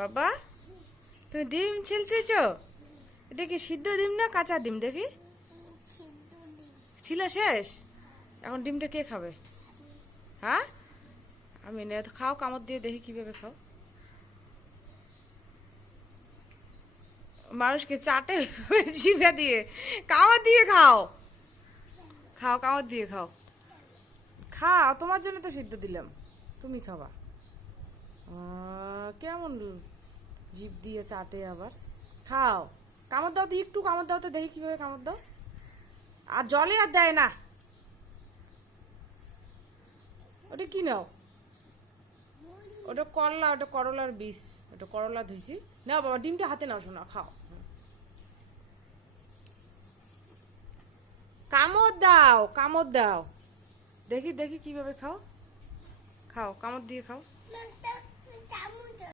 বাবা তুমি ডিম ছিলতেছ? এটা কি সিদ্ধ ডিম না কাঁচা ডিম দেখি? ছিল শেষ? এখন ডিমটা কে খাবে? হ্যাঁ আমি না তো, খাও কামড় দিয়ে দেখি কিভাবে খাও। মানুষকে চাটে জিভে দিয়ে, কামড় দিয়ে খাও। খাও কামড় দিয়ে খাও। খাও, তোমার জন্য তো সিদ্ধ দিলাম, তুমি খাবা। কেমন জিভ দিয়ে চাটে আবার। খাও, কামড় দাও তো, একটু কামড় দাও তো দেখি কিভাবে কামড় দাও। আর জলে আর দেয় না। ওটা কি নাও? ওটা করলা, ওটা করলার বীজ, ওটা করলা ধুইছি। নাও বাবা ডিমটা হাতে নাও, শোনা খাও। কামড় দাও, কামড় দাও, দেখি দেখি কিভাবে খাও। খাও কামড় দিয়ে খাও।